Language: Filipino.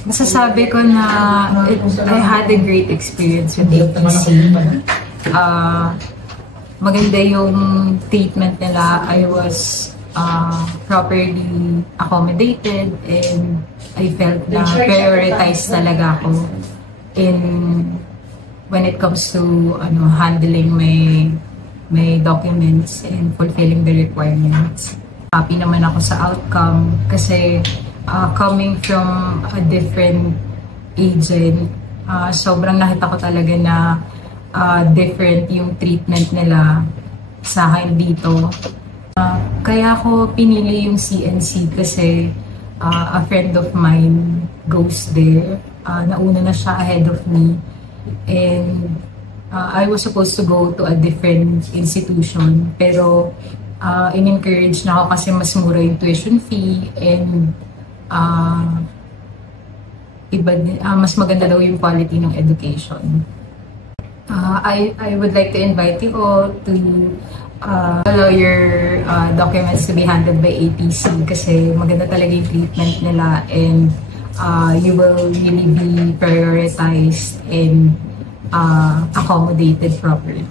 Masasabi ko na I had a great experience with APC. Maganda yung treatment nila. I was properly accommodated and I felt na prioritized talaga ako when it comes to handling my documents and fulfilling the requirements. Happy naman ako sa outcome kasi coming from a different agent, sobrang nakita ko talaga na different yung treatment nila sa akin dito. Kaya ako pinili yung CNC kasi a friend of mine goes there. Nauna na siya ahead of me. And I was supposed to go to a different institution. Pero in-encourage na ako kasi mas mura yung tuition fee and mas maganda daw yung quality ng education. I would like to invite you all to allow your documents to be handled by APC kasi maganda talaga yung treatment nila and you will really be prioritized and accommodated properly.